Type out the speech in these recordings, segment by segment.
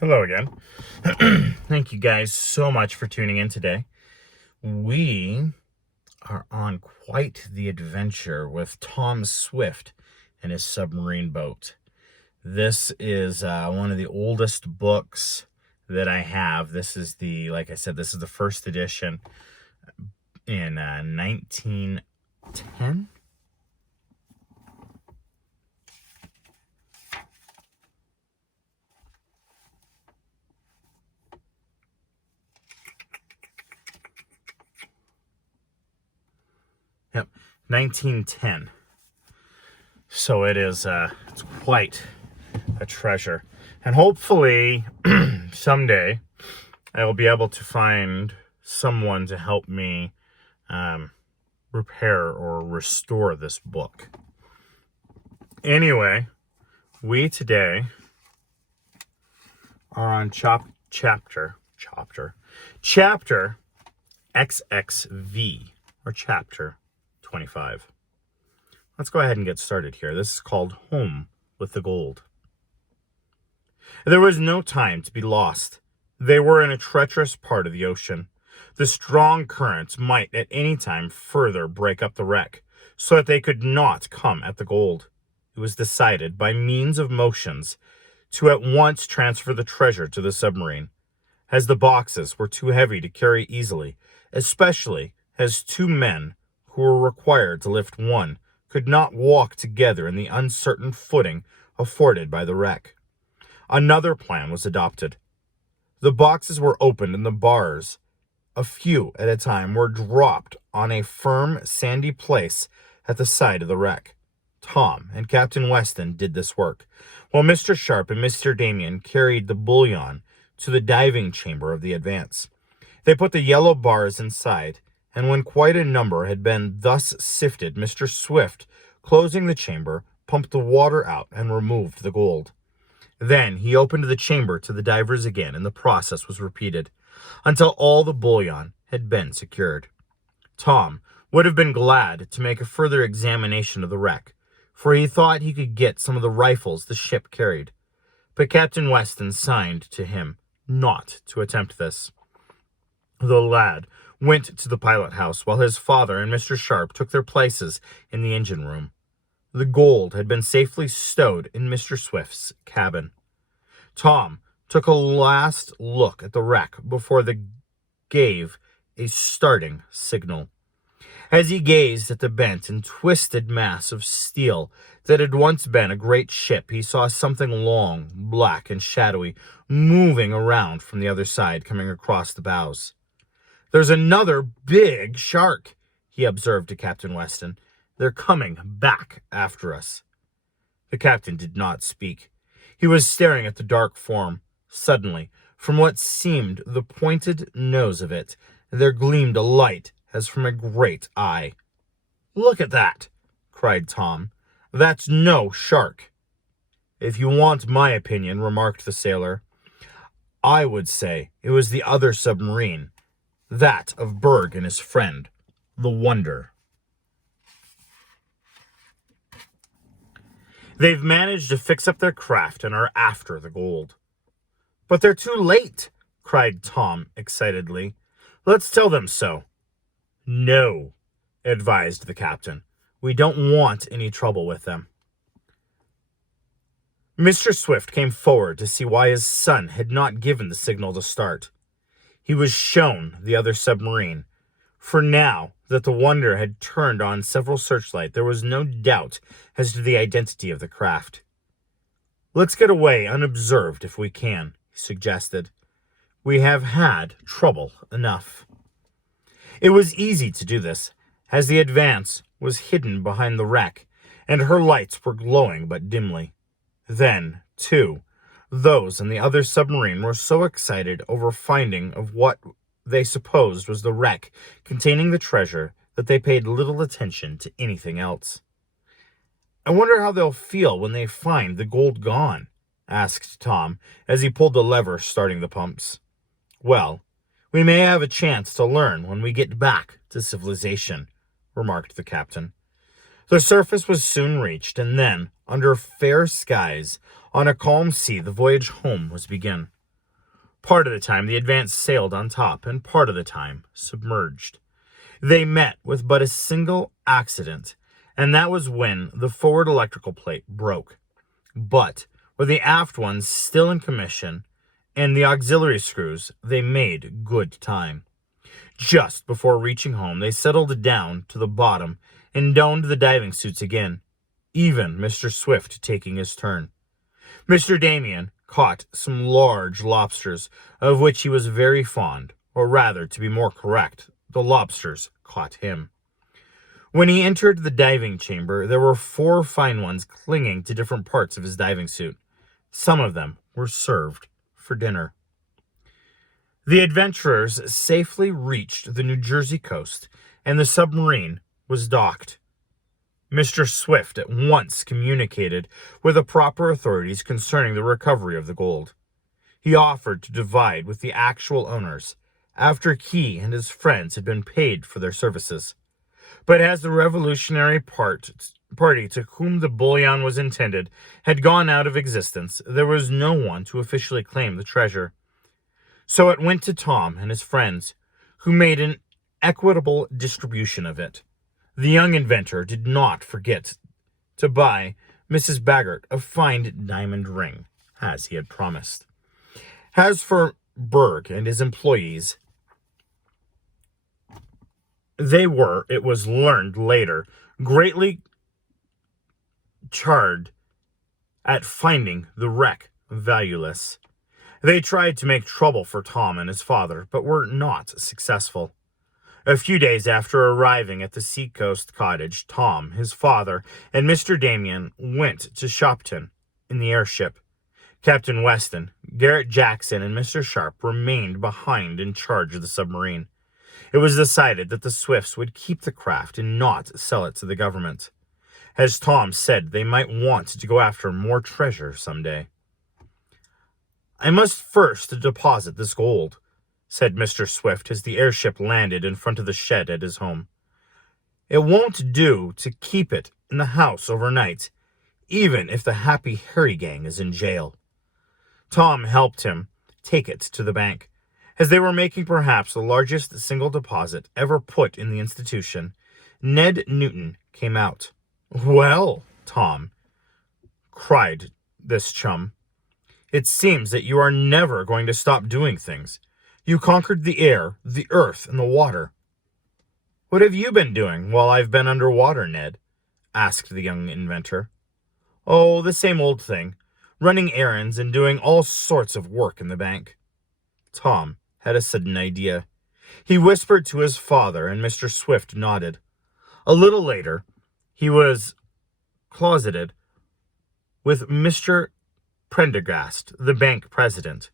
Hello again. Thank you guys so much for tuning in today. We are on quite the adventure with Tom Swift and his submarine boat. This is one of the oldest books that I have. This is like I said, this is the first edition in 1910. Yep, 1910. So it's quite a treasure. And hopefully someday I will be able to find someone to help me repair or restore this book. Anyway, we today are on chapter XXV, or chapter 25. Let's go ahead and get started here. This is called Home with the Gold. There was no time to be lost. They were in a treacherous part of the ocean. The strong currents might at any time further break up the wreck, so that they could not come at the gold. It was decided, by means of motions, to at once transfer the treasure to the submarine, as the boxes were too heavy to carry easily, especially as two men who were required to lift one could not walk together in the uncertain footing afforded by the wreck. Another plan was adopted. The boxes were opened and the bars, a few at a time, were dropped on a firm, sandy place at the side of the wreck. Tom and Captain Weston did this work, while Mr. Sharp and Mr. Damien carried the bullion to the diving chamber of the Advance. They put the yellow bars inside, and when quite a number had been thus sifted, Mr. Swift, closing the chamber, pumped the water out and removed the gold. Then he opened the chamber to the divers again, and the process was repeated, until all the bullion had been secured. Tom would have been glad to make a further examination of the wreck, for he thought he could get some of the rifles the ship carried. But Captain Weston signed to him not to attempt this. The lad went to the pilot house, while his father and Mr. Sharp took their places in the engine room. The gold had been safely stowed in Mr. Swift's cabin. Tom took a last look at the wreck before they gave a starting signal. As he gazed at the bent and twisted mass of steel that had once been a great ship, he saw something long, black, and shadowy moving around from the other side, coming across the bows. "There's another big shark," he observed to Captain Weston. "They're coming back after us." The captain did not speak. He was staring at the dark form. Suddenly, from what seemed the pointed nose of it, there gleamed a light as from a great eye. "Look at that!" cried Tom. "That's no shark." "If you want my opinion," remarked the sailor, "I would say it was the other submarine, that of Berg and his friend, the Wonder. They've managed to fix up their craft and are after the gold." "But they're too late," cried Tom excitedly. "Let's tell them so." "No," advised the captain. "We don't want any trouble with them." Mr. Swift came forward to see why his son had not given the signal to start. He was shown the other submarine, for now that the Wonder had turned on several searchlights, there was no doubt as to the identity of the craft. "Let's get away unobserved if we can," he suggested. "We have had trouble enough." It was easy to do this, as the Advance was hidden behind the wreck, and her lights were glowing but dimly. Then, too, those in the other submarine were so excited over finding of what they supposed was the wreck containing the treasure that they paid little attention to anything else. "I wonder how they'll feel when they find the gold gone," asked Tom, as he pulled the lever starting the pumps. "Well, we may have a chance to learn when we get back to civilization," remarked the captain. The surface was soon reached, and then, under fair skies, on a calm sea, the voyage home was begun. Part of the time the Advance sailed on top, and part of the time submerged. They met with but a single accident, and that was when the forward electrical plate broke. But, with the aft ones still in commission, and the auxiliary screws, they made good time. Just before reaching home, they settled down to the bottom and donned the diving suits again, even Mr. Swift taking his turn. Mr. Damien caught some large lobsters, of which he was very fond, or rather, to be more correct, the lobsters caught him. When he entered the diving chamber, there were 4 fine ones clinging to different parts of his diving suit. Some of them were served for dinner. The adventurers safely reached the New Jersey coast, and the submarine was docked. Mr. Swift at once communicated with the proper authorities concerning the recovery of the gold. He offered to divide with the actual owners, after he and his friends had been paid for their services. But as the revolutionary party to whom the bullion was intended had gone out of existence, there was no one to officially claim the treasure. So it went to Tom and his friends, who made an equitable distribution of it. The young inventor did not forget to buy Mrs. Baggert a fine diamond ring, as he had promised. As for Berg and his employees, they were, it was learned later, greatly charmed at finding the wreck valueless. They tried to make trouble for Tom and his father, but were not successful. A few days after arriving at the seacoast cottage, Tom, his father, and Mr. Damien went to Shopton in the airship. Captain Weston, Garrett Jackson, and Mr. Sharp remained behind in charge of the submarine. It was decided that the Swifts would keep the craft and not sell it to the government. As Tom said, they might want to go after more treasure someday. "I must first deposit this gold," said Mr. Swift as the airship landed in front of the shed at his home. "It won't do to keep it in the house overnight, even if the Happy Harry gang is in jail." Tom helped him take it to the bank. As they were making perhaps the largest single deposit ever put in the institution, Ned Newton came out. "Well, Tom," cried this chum, "it seems that you are never going to stop doing things. You conquered the air, the earth, and the water." "What have you been doing while I've been underwater, Ned?" asked the young inventor. "Oh, the same old thing, running errands and doing all sorts of work in the bank." Tom had a sudden idea. He whispered to his father, and Mr. Swift nodded. A little later, he was closeted with Mr. Prendergast, the bank president.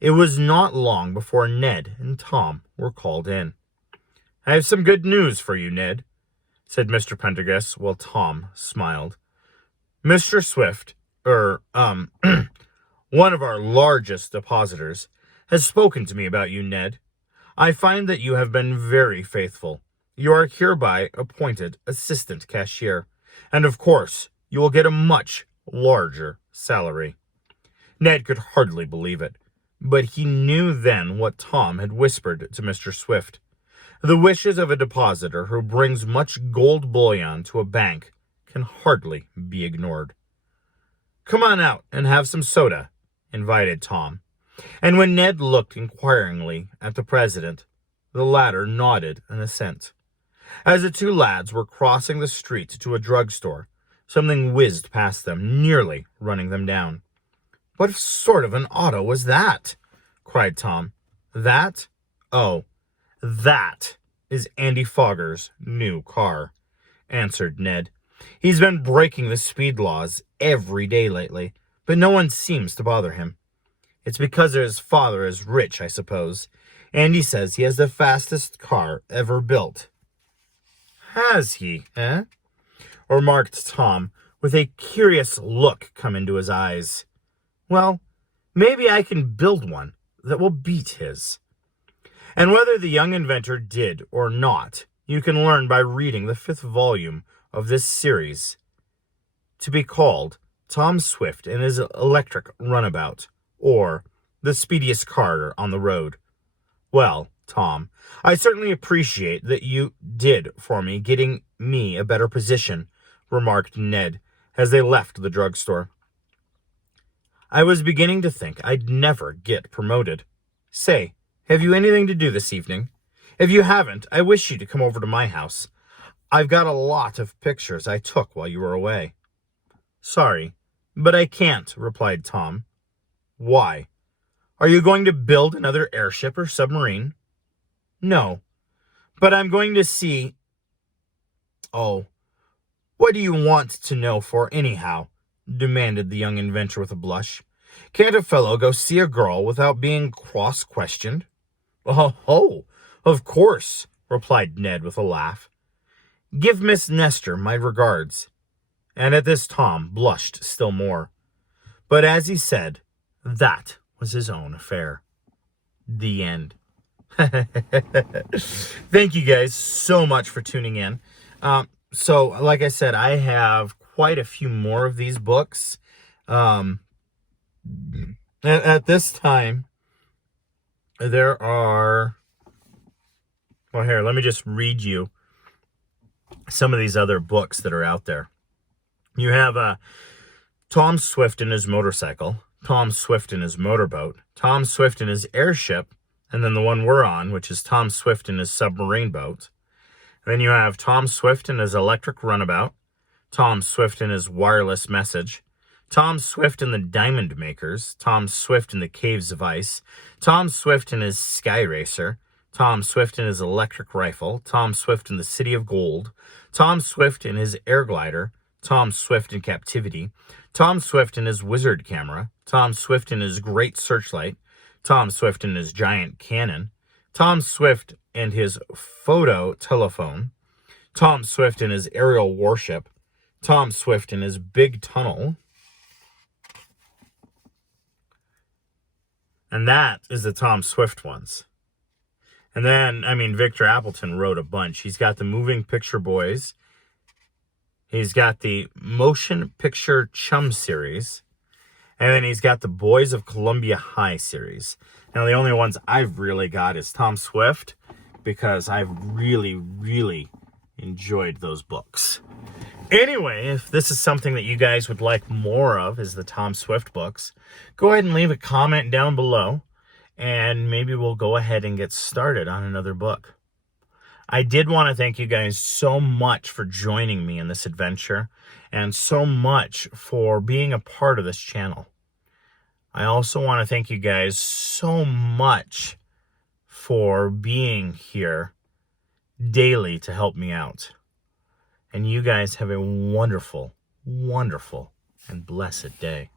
It was not long before Ned and Tom were called in. "I have some good news for you, Ned," said Mr. Prendergast, while Tom smiled. "Mr. Swift, one of our largest depositors, has spoken to me about you, Ned. I find that you have been very faithful. You are hereby appointed assistant cashier, and of course, you will get a much larger salary." Ned could hardly believe it, but he knew then what Tom had whispered to Mr. Swift. The wishes of a depositor who brings much gold bullion to a bank can hardly be ignored. "Come on out and have some soda," invited Tom. And when Ned looked inquiringly at the president, the latter nodded an assent. As the two lads were crossing the street to a drugstore, something whizzed past them, nearly running them down. "What sort of an auto was that?" cried Tom. "That? Oh, that is Andy Fogger's new car," answered Ned. "He's been breaking the speed laws every day lately, but no one seems to bother him. It's because his father is rich, I suppose. Andy says he has the fastest car ever built." "Has he, eh?" remarked Tom, with a curious look come into his eyes. "Well, maybe I can build one that will beat his." And whether the young inventor did or not, you can learn by reading the 5th volume of this series to be called Tom Swift and His Electric Runabout, or The Speediest Car on the Road. Well, Tom, I certainly appreciate that you did for me, getting me a better position, remarked Ned as they left the drugstore. I was beginning to think I'd never get promoted. Say, have you anything to do this evening? If you haven't, I wish you to come over to my house. I've got a lot of pictures I took while you were away. Sorry, but I can't, replied Tom. Why? Are you going to build another airship or submarine? No, but I'm going to see... Oh, what do you want to know for anyhow? Demanded the young inventor with a blush. Can't a fellow go see a girl without being cross-questioned? Oh, of course, replied Ned with a laugh. Give Miss Nestor my regards. And at this Tom blushed still more. But as he said, that was his own affair. The end. Thank you guys so much for tuning in. So, like I said, I have quite a few more of these books. At this time, there are... Well, here, let me just read you some of these other books that are out there. You have Tom Swift and His Motorcycle, Tom Swift and His Motorboat, Tom Swift and His Airship, and then the one we're on, which is Tom Swift and His Submarine Boat. Then you have Tom Swift and His Electric Runabout, Tom Swift and His Wireless Message, Tom Swift and the Diamond Makers, Tom Swift and the Caves of Ice, Tom Swift and His Sky Racer, Tom Swift and His Electric Rifle, Tom Swift and the City of Gold, Tom Swift and His Air Glider, Tom Swift in Captivity, Tom Swift and His Wizard Camera, Tom Swift and His Great Searchlight, Tom Swift and His Giant Cannon, Tom Swift and His Photo Telephone, Tom Swift and His Aerial Warship, Tom Swift and His Big Tunnel. And that is the Tom Swift ones. And then, Victor Appleton wrote a bunch. He's got the Moving Picture Boys. He's got the Motion Picture Chum series. And then he's got the Boys of Columbia High series. Now, the only ones I've really got is Tom Swift, because I've really, really enjoyed those books. Anyway, if this is something that you guys would like more of, is the Tom Swift books, go ahead and leave a comment down below, and maybe we'll go ahead and get started on another book. I did want to thank you guys so much for joining me in this adventure, and so much for being a part of this channel. I also want to thank you guys so much for being here daily to help me out. And you guys have a wonderful, wonderful, and blessed day.